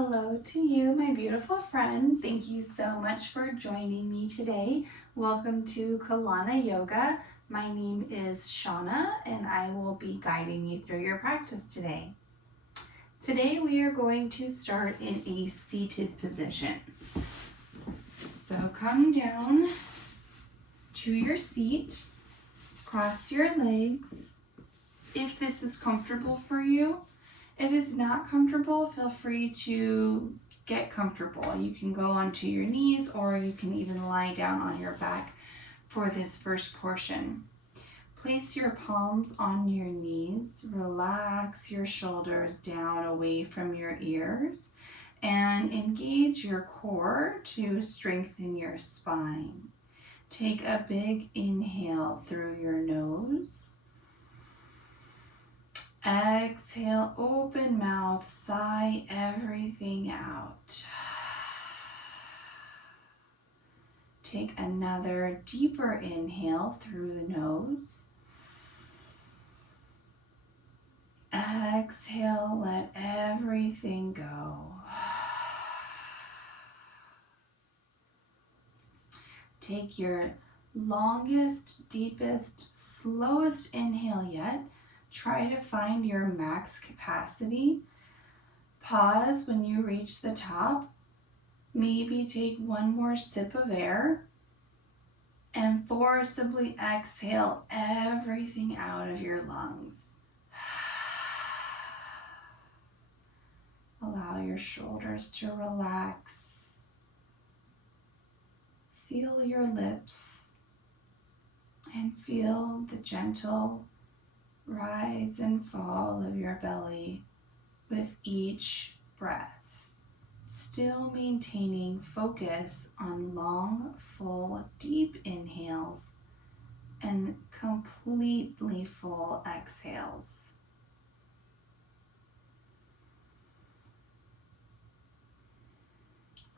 Hello to you, my beautiful friend. Thank you so much for joining me today. Welcome to Kalana Yoga. My name is Shauna and I will be guiding you through your practice today. Today we are going to start in a seated position. So come down to your seat, cross your legs. If this is comfortable for you, if it's not comfortable, feel free to get comfortable. You can go onto your knees or you can even lie down on your back for this first portion. Place your palms on your knees, relax your shoulders down away from your ears, and engage your core to strengthen your spine. Take a big inhale through your nose. Exhale, open mouth, sigh everything out. Take another deeper inhale through the nose. Exhale, let everything go. Take your longest, deepest, slowest inhale yet. Try to find your max capacity. Pause when you reach the top. Maybe take one more sip of air and forcibly exhale everything out of your lungs. Allow your shoulders to relax. Seal your lips and feel the gentle rise and fall of your belly with each breath, still maintaining focus on long, full, deep inhales and completely full exhales.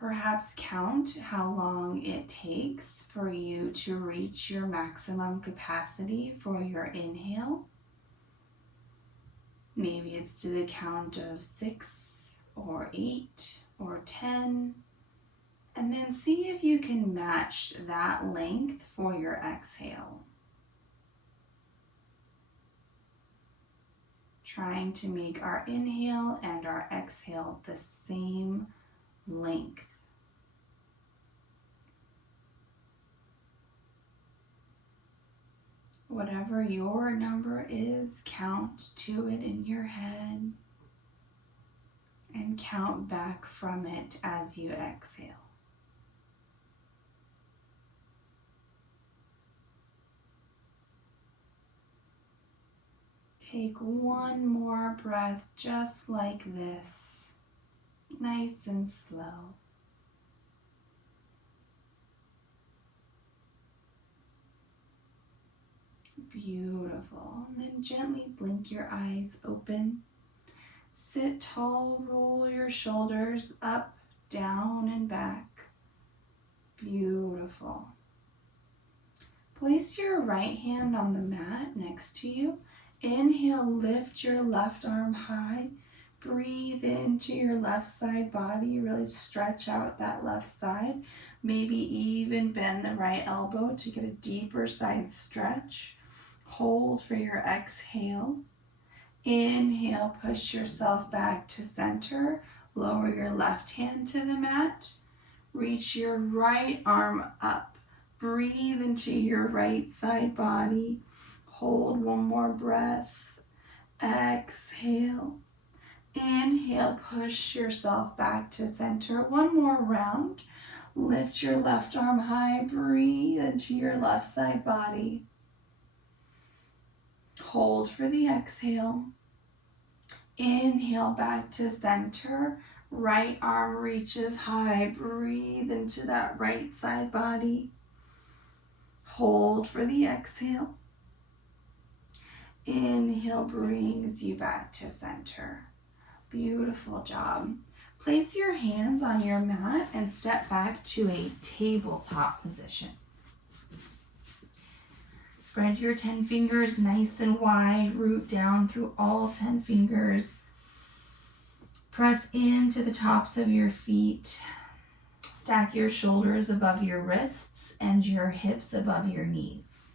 Perhaps count how long it takes for you to reach your maximum capacity for your inhale. Maybe it's to the count of 6 or 8 or 10. And then see if you can match that length for your exhale. Trying to make our inhale and our exhale the same length. Whatever your number is, count to it in your head and count back from it as you exhale. Take one more breath just like this, nice and slow. Beautiful. And then gently blink your eyes open. Sit tall, roll your shoulders up, down, and back. Beautiful. Place your right hand on the mat next to you. Inhale, lift your left arm high. Breathe into your left side body. Really stretch out that left side. Maybe even bend the right elbow to get a deeper side stretch. Hold for your exhale. Inhale, push yourself back to center. Lower your left hand to the mat. Reach your right arm up. Breathe into your right side body. Hold one more breath. Exhale. Inhale, push yourself back to center. One more round. Lift your left arm high. Breathe into your left side body. Hold for the exhale. Inhale back to center. Right arm reaches high. Breathe into that right side body. Hold for the exhale. Inhale brings you back to center. Beautiful job. Place your hands on your mat and step back to a tabletop position. Spread your 10 fingers nice and wide, root down through all 10 fingers. Press into the tops of your feet. Stack your shoulders above your wrists and your hips above your knees.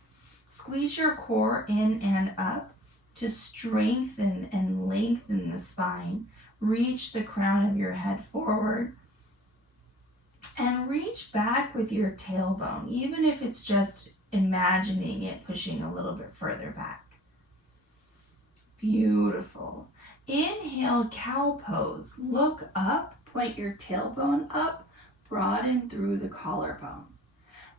Squeeze your core in and up to strengthen and lengthen the spine. Reach the crown of your head forward and reach back with your tailbone, even if it's just imagining it pushing a little bit further back. Beautiful. Inhale, cow pose. Look up, point your tailbone up, broaden through the collarbone.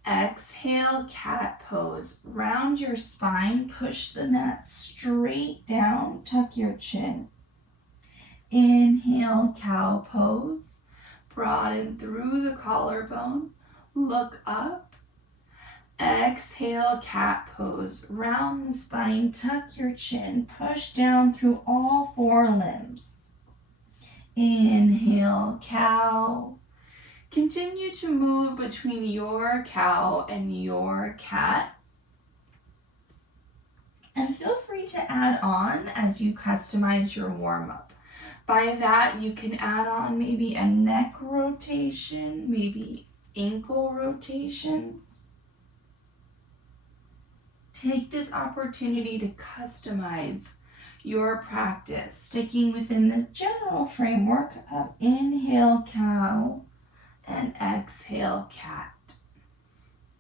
Exhale, cat pose. Round your spine, push the mat straight down, tuck your chin. Inhale, cow pose. Broaden through the collarbone. Look up. Exhale, cat pose. Round the spine, tuck your chin, push down through all four limbs. Inhale, cow. Continue to move between your cow and your cat. And feel free to add on as you customize your warm-up. By that, you can add on maybe a neck rotation, maybe ankle rotations. Take this opportunity to customize your practice, sticking within the general framework of inhale, cow, and exhale, cat.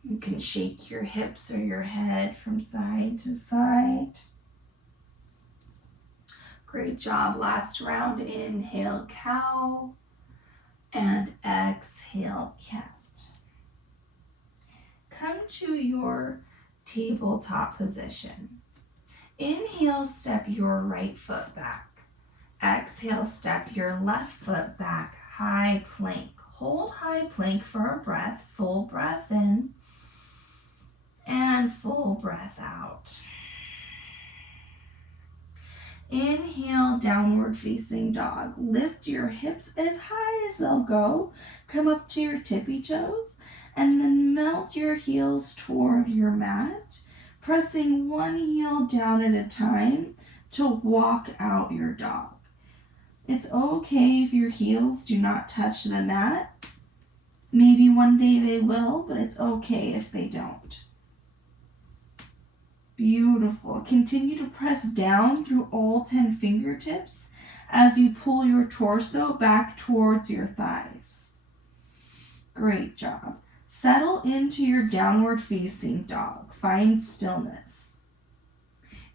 You can shake your hips or your head from side to side. Great job. Last round. Inhale, cow, and exhale, cat. Come to your tabletop position. Inhale, step your right foot back. Exhale, step your left foot back. High plank. Hold high plank for a breath. Full breath in and full breath out. Inhale, downward facing dog. Lift your hips as high as they'll go. Come up to your tippy toes and then melt your heels toward your mat, pressing one heel down at a time to walk out your dog. It's okay if your heels do not touch the mat. Maybe one day they will, but it's okay if they don't. Beautiful. Continue to press down through all 10 fingertips as you pull your torso back towards your thighs. Great job. Settle into your downward facing dog. Find stillness.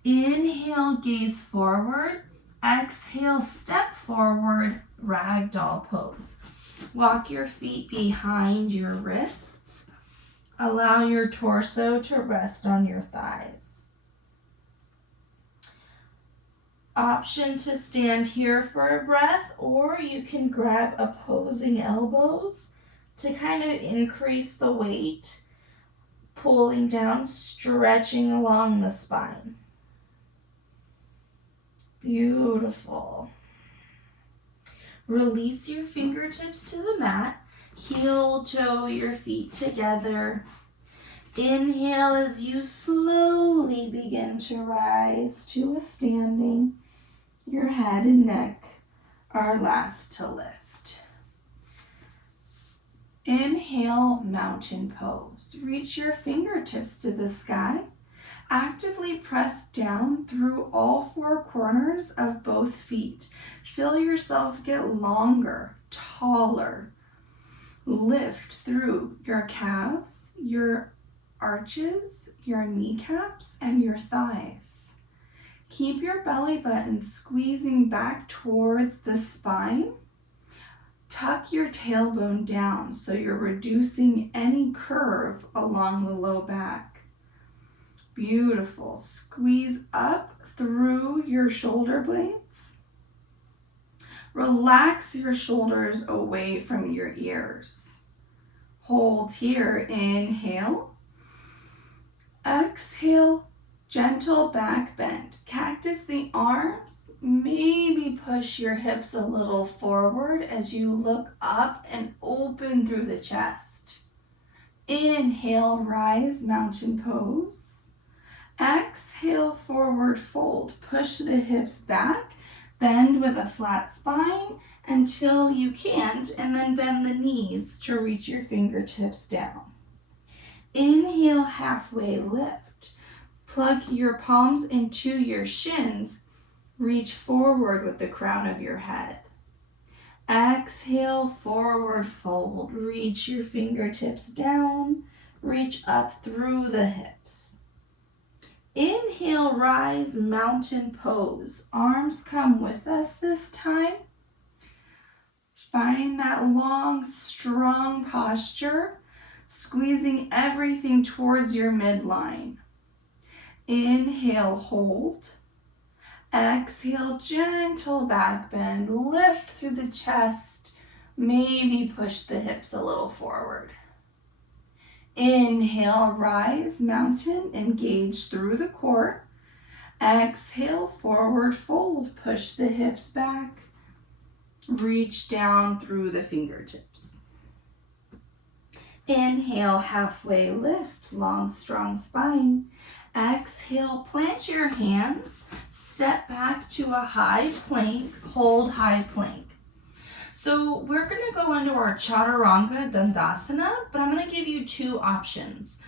Inhale, gaze forward. Exhale, step forward, ragdoll pose. Walk your feet behind your wrists. Allow your torso to rest on your thighs. Option to stand here for a breath, or you can grab opposing elbows to kind of increase the weight, pulling down, stretching along the spine. Beautiful. Release your fingertips to the mat. Heel toe your feet together. Inhale as you slowly begin to rise to a standing. Your head and neck are last to lift. Inhale, mountain pose. Reach your fingertips to the sky. Actively press down through all four corners of both feet. Feel yourself get longer, taller. Lift through your calves, your arches, your kneecaps, and your thighs. Keep your belly button squeezing back towards the spine. Tuck your tailbone down so you're reducing any curve along the low back. Beautiful. Squeeze up through your shoulder blades. Relax your shoulders away from your ears. Hold here. Inhale. Exhale. Gentle back bend. Cactus the arms. Maybe push your hips a little forward as you look up and open through the chest. Inhale, rise, mountain pose. Exhale, forward fold. Push the hips back. Bend with a flat spine until you can't, and then bend the knees to reach your fingertips down. Inhale, halfway lift. Plug your palms into your shins. Reach forward with the crown of your head. Exhale, forward fold. Reach your fingertips down. Reach up through the hips. Inhale, rise, mountain pose. Arms come with us this time. Find that long, strong posture, squeezing everything towards your midline. Inhale, hold. Exhale, gentle back bend. Lift through the chest. Maybe push the hips a little forward. Inhale, rise, mountain, engage through the core. Exhale, forward fold. Push the hips back. Reach down through the fingertips. Inhale, halfway lift, long, strong spine. Exhale, plant your hands, step back to a high plank, hold high plank. So we're going to go into our Chaturanga Dandasana, but I'm going to give you two options.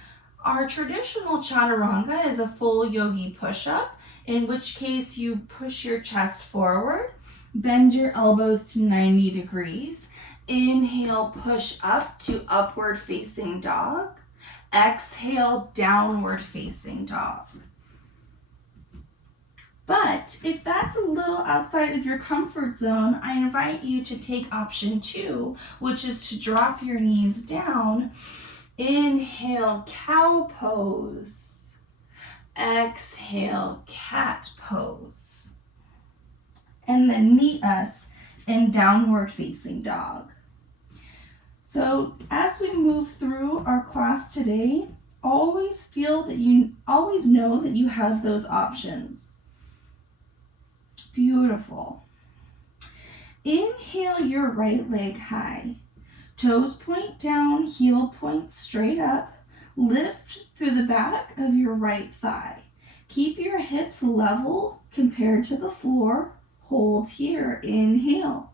Our traditional Chaturanga is a full yogi push-up, in which case you push your chest forward, bend your elbows to 90 degrees. Inhale, push up to upward facing dog. Exhale, downward facing dog. But if that's a little outside of your comfort zone, I invite you to take option 2, which is to drop your knees down. Inhale, cow pose. Exhale, cat pose. And then meet us in downward facing dog. So as we move through our class today, always know that you have those options. Beautiful. Inhale your right leg high. Toes point down, heel point straight up. Lift through the back of your right thigh. Keep your hips level compared to the floor. Hold here. Inhale.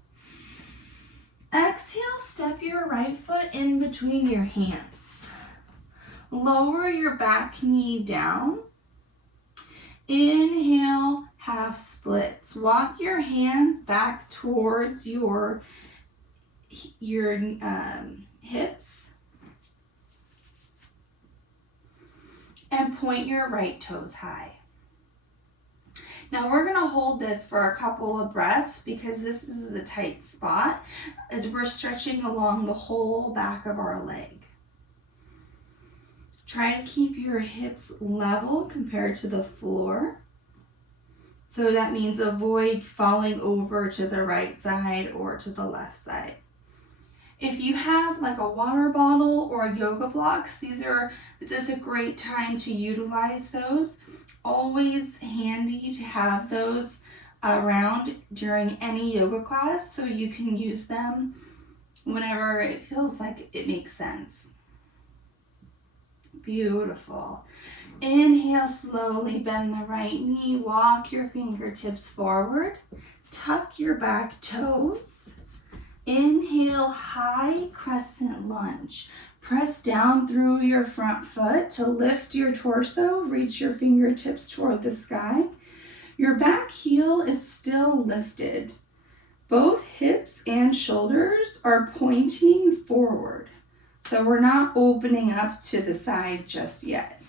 Exhale, step your right foot in between your hands. Lower your back knee down. Inhale, half splits. Walk your hands back towards your hips. And point your right toes high. Now we're going to hold this for a couple of breaths because this is a tight spot as we're stretching along the whole back of our leg. Try to keep your hips level compared to the floor. So that means avoid falling over to the right side or to the left side. If you have like a water bottle or yoga blocks, this is a great time to utilize those. Always handy to have those around during any yoga class so you can use them whenever it feels like it makes sense. Beautiful. Inhale, slowly bend the right knee, walk your fingertips forward, tuck your back toes. Inhale, high crescent lunge. Press down through your front foot to lift your torso, reach your fingertips toward the sky. Your back heel is still lifted. Both hips and shoulders are pointing forward. So we're not opening up to the side just yet.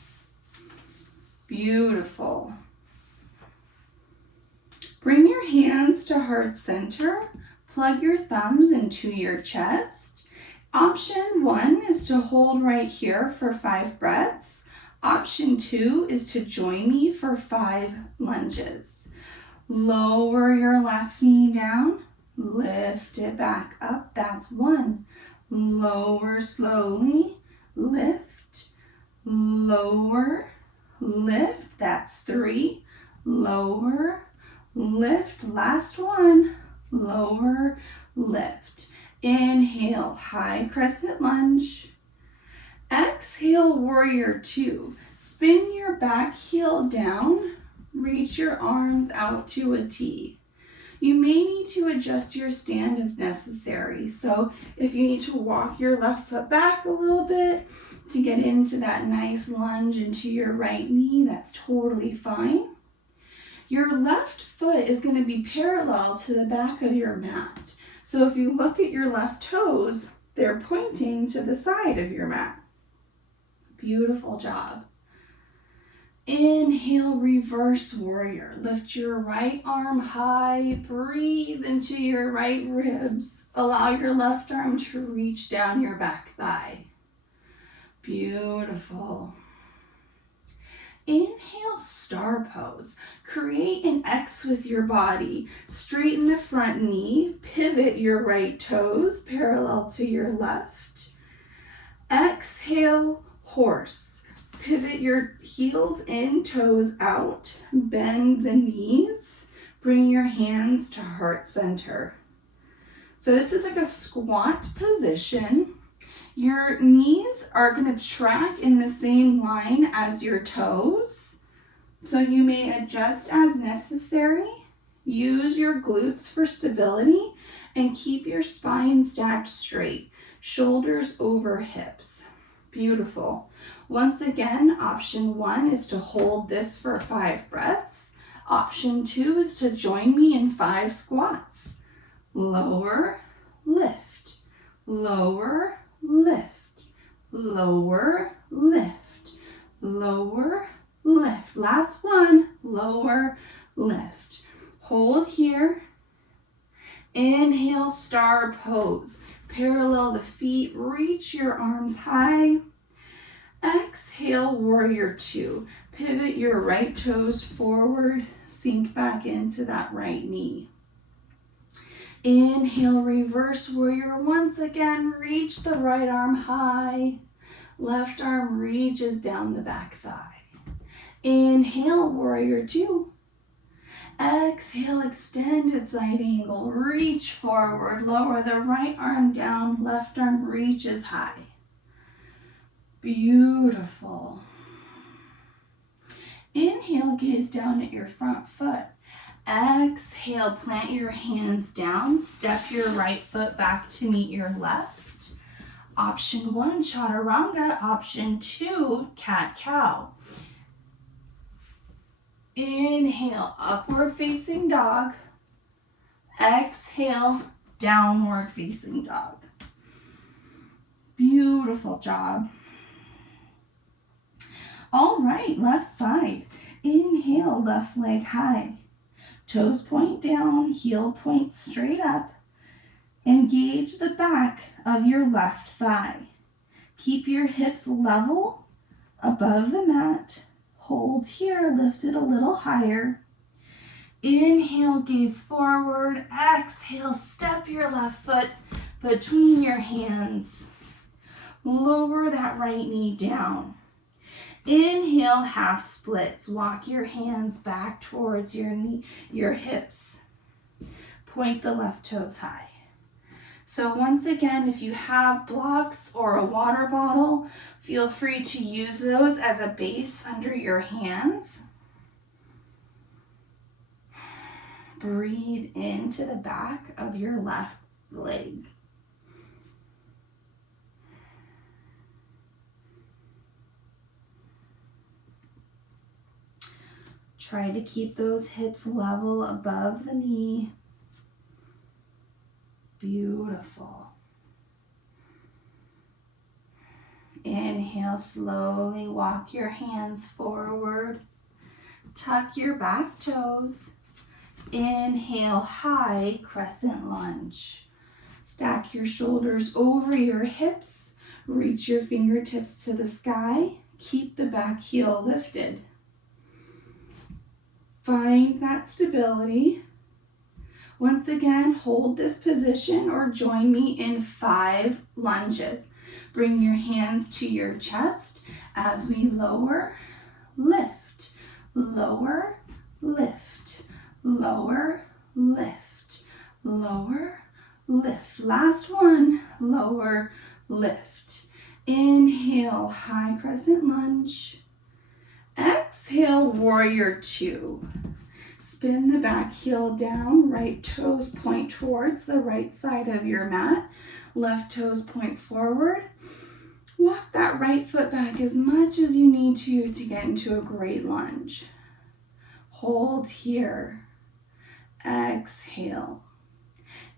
Beautiful. Bring your hands to heart center. Plug your thumbs into your chest. Option 1 is to hold right here for 5 breaths. Option 2 is to join me for 5 lunges. Lower your left knee down. Lift it back up. That's 1. Lower slowly. Lift. Lower. Lift. That's 3. Lower. Lift. Last 1. Lower. Lift. Inhale, high crescent lunge. Exhale, warrior 2. Spin your back heel down. Reach your arms out to a T. You may need to adjust your stand as necessary. So if you need to walk your left foot back a little bit to get into that nice lunge into your right knee, that's totally fine. Your left foot is going to be parallel to the back of your mat. So if you look at your left toes, they're pointing to the side of your mat. Beautiful job. Inhale, reverse warrior. Lift your right arm high. Breathe into your right ribs. Allow your left arm to reach down your back thigh. Beautiful. Inhale, star pose. Create an X with your body. Straighten the front knee. Pivot your right toes parallel to your left. Exhale, horse. Pivot your heels in, toes out. Bend the knees. Bring your hands to heart center. So this is like a squat position. Your knees are going to track in the same line as your toes. So you may adjust as necessary. Use your glutes for stability and keep your spine stacked straight. Shoulders over hips. Beautiful. Once again, option 1 is to hold this for 5 breaths. Option 2 is to join me in 5 squats. Lower, lift, lower, lift, lower, lift, lower, lift. Last one, lower, lift. Hold here. Inhale, star pose. Parallel the feet, reach your arms high. Exhale, warrior 2. Pivot your right toes forward, sink back into that right knee. Inhale, reverse warrior. Once again, reach the right arm high. Left arm reaches down the back thigh. Inhale, warrior 2. Exhale, extend at side angle. Reach forward, lower the right arm down, left arm reaches high. Beautiful. Inhale, gaze down at your front foot. Exhale, plant your hands down. Step your right foot back to meet your left. Option 1, chaturanga. Option 2, cat-cow. Inhale, upward facing dog. Exhale, downward facing dog. Beautiful job. All right, left side. Inhale, left leg high. Toes point down, heel point straight up. Engage the back of your left thigh. Keep your hips level above the mat. Hold here, lift it a little higher. Inhale, gaze forward. Exhale, step your left foot between your hands. Lower that right knee down. Inhale, half splits. Walk your hands back towards your knee, your hips. Point the left toes high. So once again, if you have blocks or a water bottle, feel free to use those as a base under your hands. Breathe into the back of your left leg. Try to keep those hips level above the knee. Beautiful. Inhale, slowly walk your hands forward. Tuck your back toes. Inhale, high crescent lunge. Stack your shoulders over your hips. Reach your fingertips to the sky. Keep the back heel lifted. Find that stability. Once again, hold this position or join me in 5 lunges. Bring your hands to your chest as we lower, lift, lower, lift, lower, lift, lower, lift. Last one, lower, lift. Inhale, high crescent lunge. Exhale, warrior 2. Spin the back heel down, right toes point towards the right side of your mat, left toes point forward. Walk that right foot back as much as you need to get into a great lunge. Hold here. Exhale.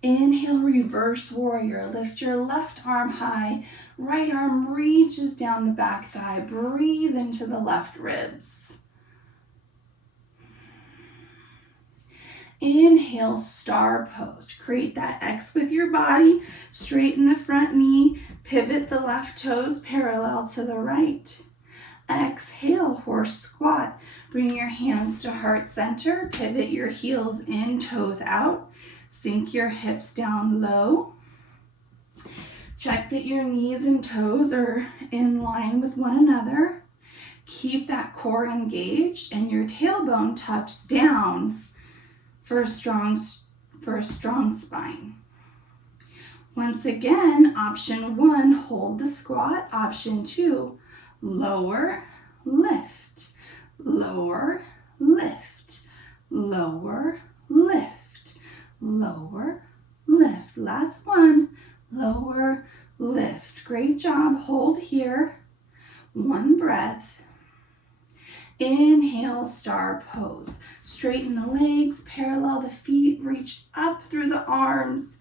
Inhale, reverse warrior. Lift your left arm high. Right arm reaches down the back thigh. Breathe into the left ribs. Inhale, star pose. Create that X with your body. Straighten the front knee. Pivot the left toes parallel to the right. Exhale, horse squat. Bring your hands to heart center. Pivot your heels in, toes out. Sink your hips down low. Check that your knees and toes are in line with one another. Keep that core engaged and your tailbone tucked down for a strong spine. Once again, option 1, hold the squat. Option 2, lower, lift, lower, lift, lower, lift. Lower, lift. Last one, lower, lift. Great job. Hold here. One breath. Inhale, star pose. Straighten the legs, parallel the feet, reach up through the arms.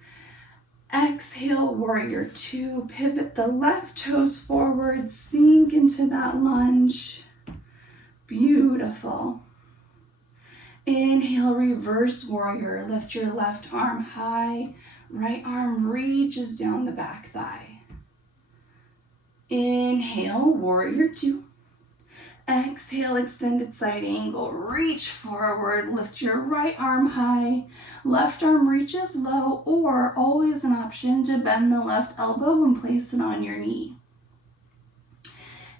Exhale, warrior 2. Pivot the left toes forward, sink into that lunge. Beautiful. Inhale, reverse warrior. Lift your left arm high. Right arm reaches down the back thigh. Inhale, warrior 2. Exhale, extended side angle. Reach forward. Lift your right arm high. Left arm reaches low, or always an option to bend the left elbow and place it on your knee.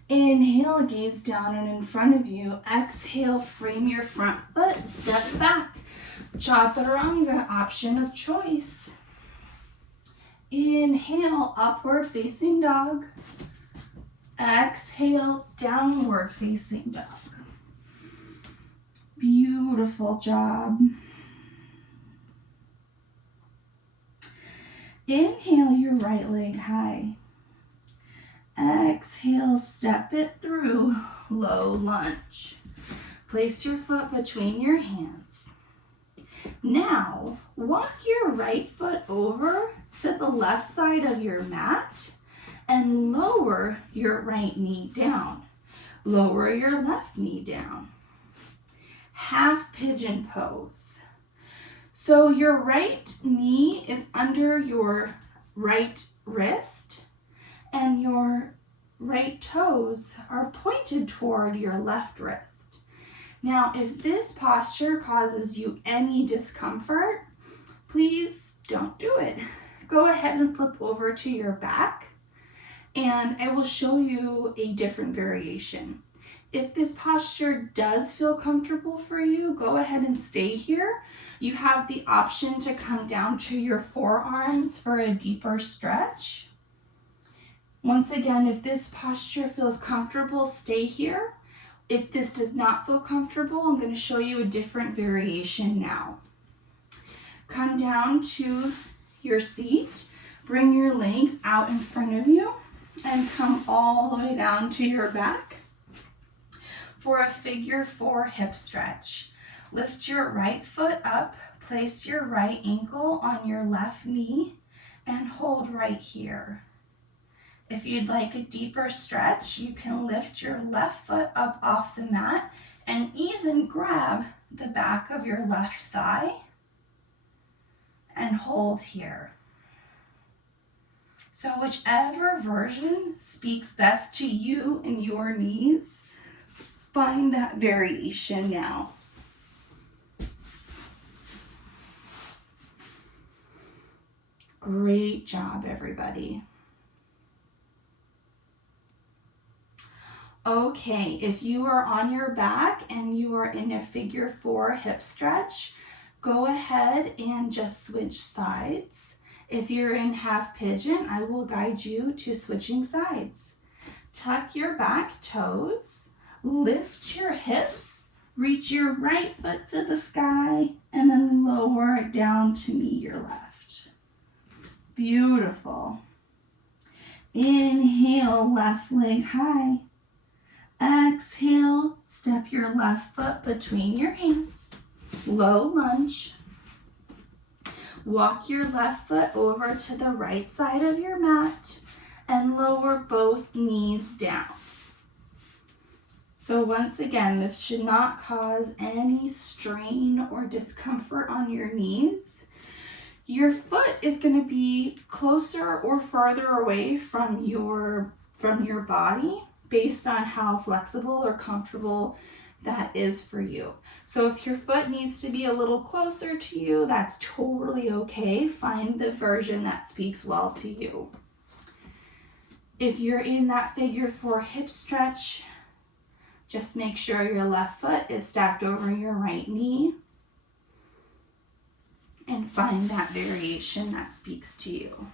Inhale, gaze down and in front of you. Exhale, frame your front foot, step back. Chaturanga, option of choice. Inhale, upward facing dog. Exhale, downward facing dog. Beautiful job. Inhale, your right leg high. Exhale, step it through, low lunge. Place your foot between your hands. Now, walk your right foot over to the left side of your mat and lower your right knee down. Lower your left knee down. Half pigeon pose. So your right knee is under your right wrist and your right toes are pointed toward your left wrist. Now, if this posture causes you any discomfort, please don't do it. Go ahead and flip over to your back, and I will show you a different variation. If this posture does feel comfortable for you, go ahead and stay here. You have the option to come down to your forearms for a deeper stretch. Once again, if this posture feels comfortable, stay here. If this does not feel comfortable, I'm going to show you a different variation now. Come down to your seat, bring your legs out in front of you, and come all the way down to your back for a figure 4 hip stretch. Lift your right foot up, place your right ankle on your left knee, and hold right here. If you'd like a deeper stretch, you can lift your left foot up off the mat and even grab the back of your left thigh and hold here. So whichever version speaks best to you and your knees, find that variation now. Great job, everybody. Okay, if you are on your back and you are in a figure 4 hip stretch, go ahead and just switch sides. If you're in half pigeon, I will guide you to switching sides. Tuck your back toes, lift your hips, Reach your right foot to the sky and then lower it down to meet your left. Beautiful. Inhale, left leg high. Exhale, step your left foot between your hands. Low lunge. Walk your left foot over to the right side of your mat and lower both knees down. So once again, this should not cause any strain or discomfort on your knees. Your foot is going to be closer or farther away from your body based on how flexible or comfortable that is for you. So if your foot needs to be a little closer to you, that's totally okay. Find the version that speaks well to you. If you're in that figure 4 hip stretch, just make sure your left foot is stacked over your right knee and find that variation that speaks to you.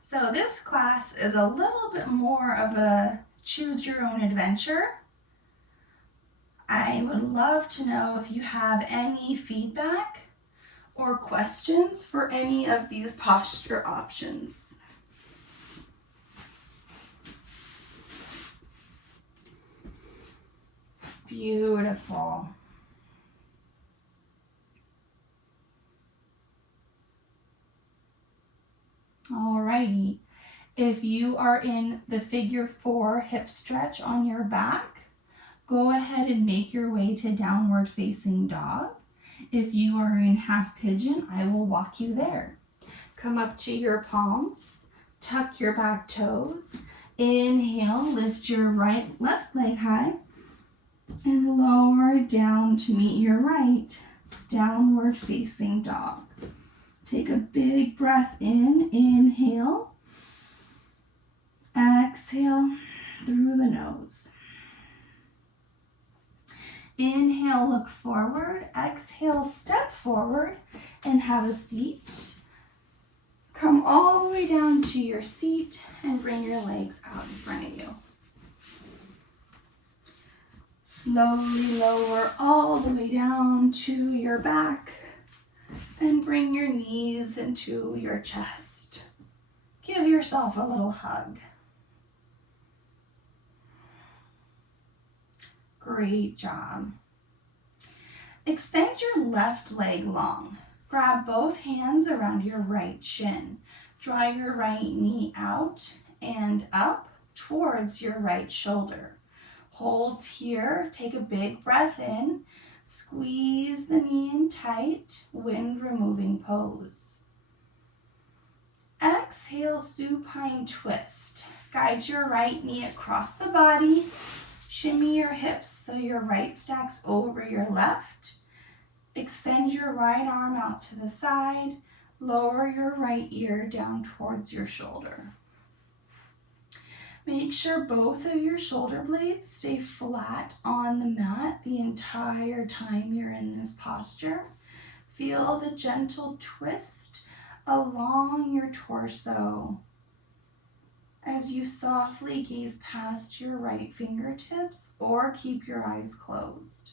So this class is a little bit more of a choose your own adventure. I would love to know if you have any feedback or questions for any of these posture options. Beautiful. Alrighty. If you are in the figure 4 hip stretch on your back, go ahead and make your way to downward facing dog. If you are in half pigeon, I will walk you there. Come up to your palms, tuck your back toes. Inhale, lift your left leg high and lower down to meet your right, downward facing dog. Take a big breath in, inhale, exhale through the nose. Inhale, look forward, exhale, step forward and have a seat. Come all the way down to your seat and bring your legs out in front of you. Slowly lower all the way down to your back and bring your knees into your chest. Give yourself a little hug. Great job. Extend your left leg long. Grab both hands around your right shin. Draw your right knee out and up towards your right shoulder. Hold here, take a big breath in, squeeze the knee in tight, wind removing pose. Exhale, supine twist. Guide your right knee across the body, shimmy your hips so your right stacks over your left. Extend your right arm out to the side, lower your right ear down towards your shoulder. Make sure both of your shoulder blades stay flat on the mat the entire time you're in this posture. Feel the gentle twist along your torso as you softly gaze past your right fingertips or keep your eyes closed.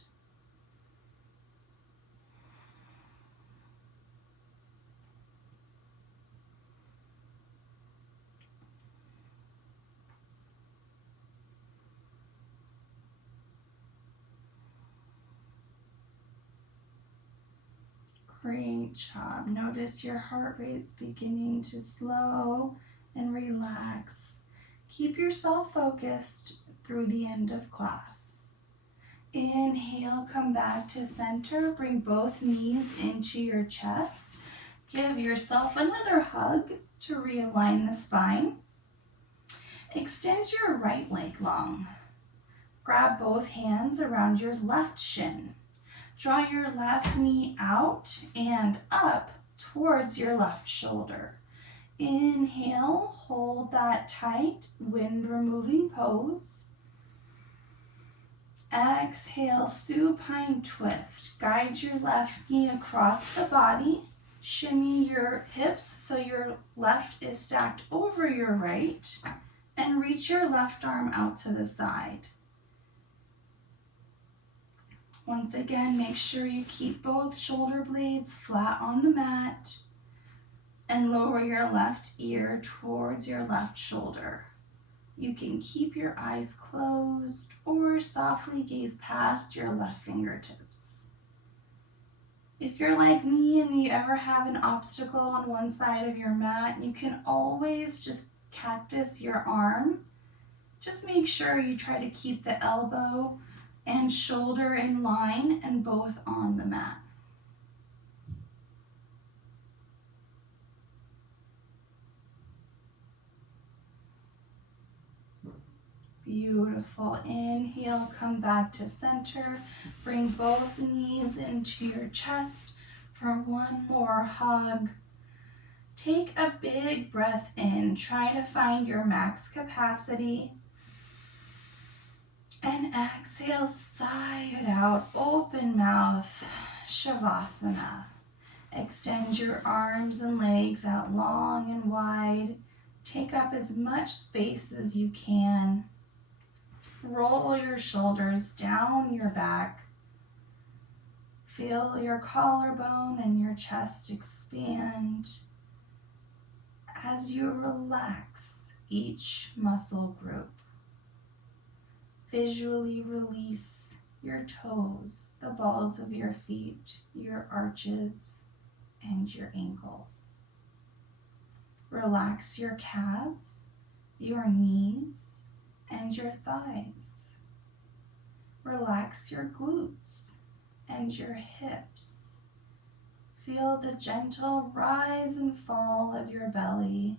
Great job. Notice your heart rate's beginning to slow and relax. Keep yourself focused through the end of class. Inhale, come back to center. Bring both knees into your chest. Give yourself another hug to realign the spine. Extend your right leg long. Grab both hands around your left shin. Draw your left knee out and up towards your left shoulder. Inhale, hold that tight, wind removing pose. Exhale, supine twist. Guide your left knee across the body, Shimmy your hips so your left is stacked over your right, and reach your left arm out to the side. Once again, make sure you keep both shoulder blades flat on the mat and lower your left ear towards your left shoulder. You can keep your eyes closed or softly gaze past your left fingertips. If you're like me and you ever have an obstacle on one side of your mat, you can always just cactus your arm. Just make sure you try to keep the elbow and shoulder in line and both on the mat. Beautiful. Inhale, come back to center. Bring both knees into your chest for one more hug. Take a big breath in. Try to find your max capacity. And exhale, sigh it out. Open mouth, Shavasana. Extend your arms and legs out long and wide. Take up as much space as you can. Roll your shoulders down your back. Feel your collarbone and your chest expand as you relax each muscle group. Visually release your toes, the balls of your feet, your arches, and your ankles. Relax your calves, your knees, and your thighs. Relax your glutes and your hips. Feel the gentle rise and fall of your belly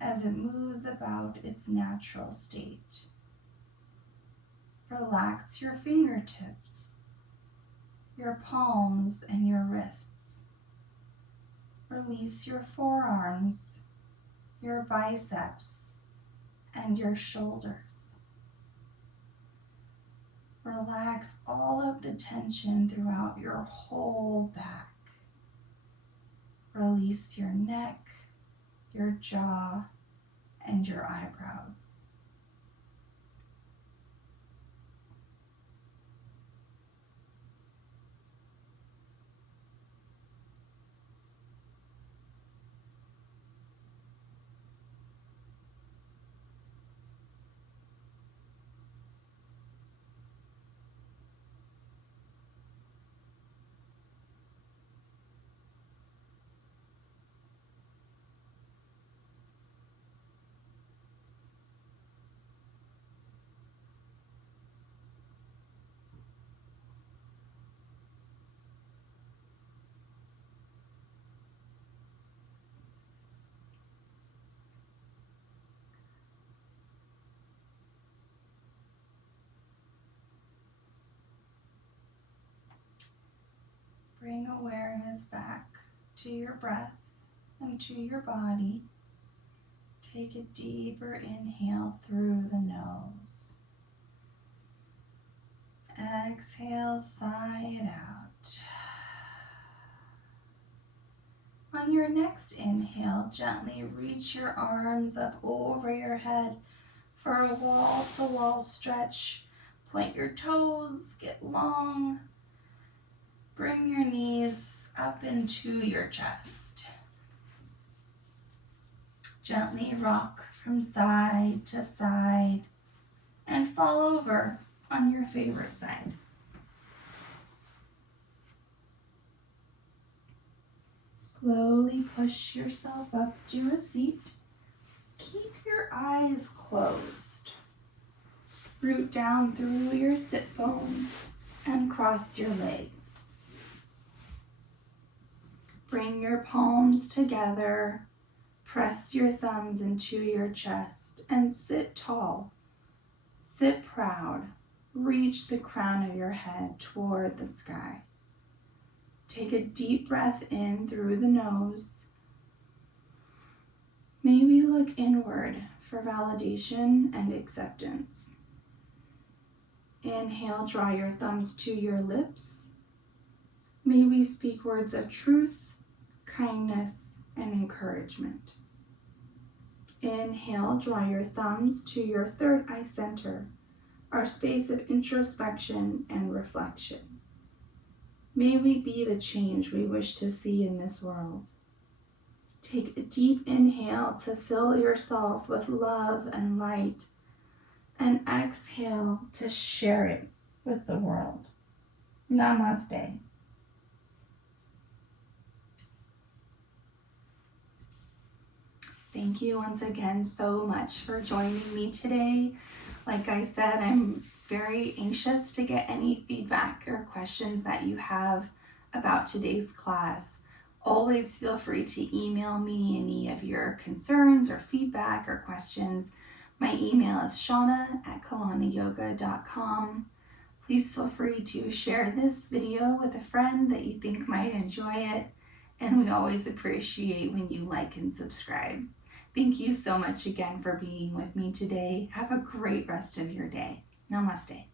as it moves about its natural state. Relax your fingertips, your palms and your wrists. Release your forearms, your biceps, and your shoulders. Relax all of the tension throughout your whole back. Release your neck, your jaw, and your eyebrows. Bring awareness back to your breath and to your body. Take a deeper inhale through the nose. Exhale, sigh it out. On your next inhale, gently reach your arms up over your head for a wall-to-wall stretch. Point your toes, get long. Bring your knees up into your chest. Gently rock from side to side and fall over on your favorite side. Slowly push yourself up to a seat. Keep your eyes closed. Root down through your sit bones and cross your legs. Bring your palms together, press your thumbs into your chest, and sit tall. Sit proud. Reach the crown of your head toward the sky. Take a deep breath in through the nose. Maybe look inward for validation and acceptance. Inhale, draw your thumbs to your lips. May we speak words of truth, kindness, and encouragement. Inhale, draw your thumbs to your third eye center, our space of introspection and reflection. May we be the change we wish to see in this world. Take a deep inhale to fill yourself with love and light, and exhale to share it with the world. Namaste. Thank you once again so much for joining me today. Like I said, I'm very anxious to get any feedback or questions that you have about today's class. Always feel free to email me any of your concerns or feedback or questions. My email is shauna@kalanayoga.com. Please feel free to share this video with a friend that you think might enjoy it. And we always appreciate when you like and subscribe. Thank you so much again for being with me today. Have a great rest of your day. Namaste.